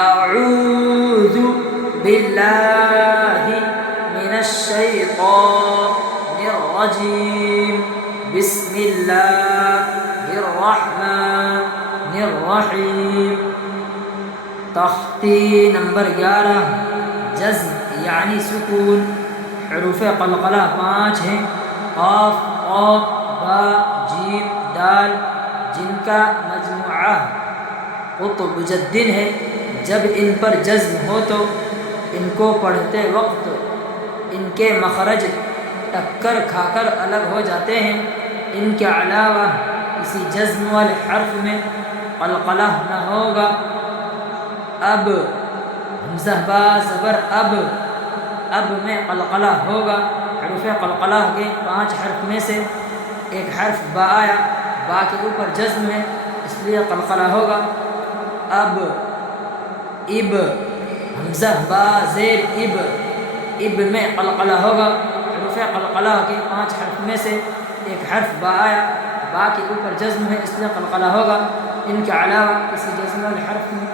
اعوذ باللہ من الشیطان الرجیم بسم اللہ الرحمن الرحیم۔ تختی نمبر 11 جزم یعنی سکون۔ حروف قلقلہ 5 ہیں، قاف، قاف، با، جیم، دال، جن کا مجموعہ قطب جدن ہے۔ جب ان پر جزم ہو تو ان کو پڑھتے وقت ان کے مخرج ٹکر کھا کر الگ ہو جاتے ہیں۔ ان کے علاوہ کسی جزم والے حرف میں قلقلہ نہ ہوگا۔ اب حمزہ با زبر اب میں قلقلہ ہوگا۔ حروف قلقلہ کے 5 حرف میں سے ایک حرف با آیا، با کے اوپر جزم ہے اس لیے قلقلہ ہوگا۔ اب حمزہ با زیر اب میں قلقلہ ہوگا۔ حروف قلقلہ کے 5 حرف میں سے ایک حرف با آیا، با کے اوپر جزم ہے اس لیے قلقلہ ہوگا۔ ان کے علاوہ کسی جزم والے حرف میں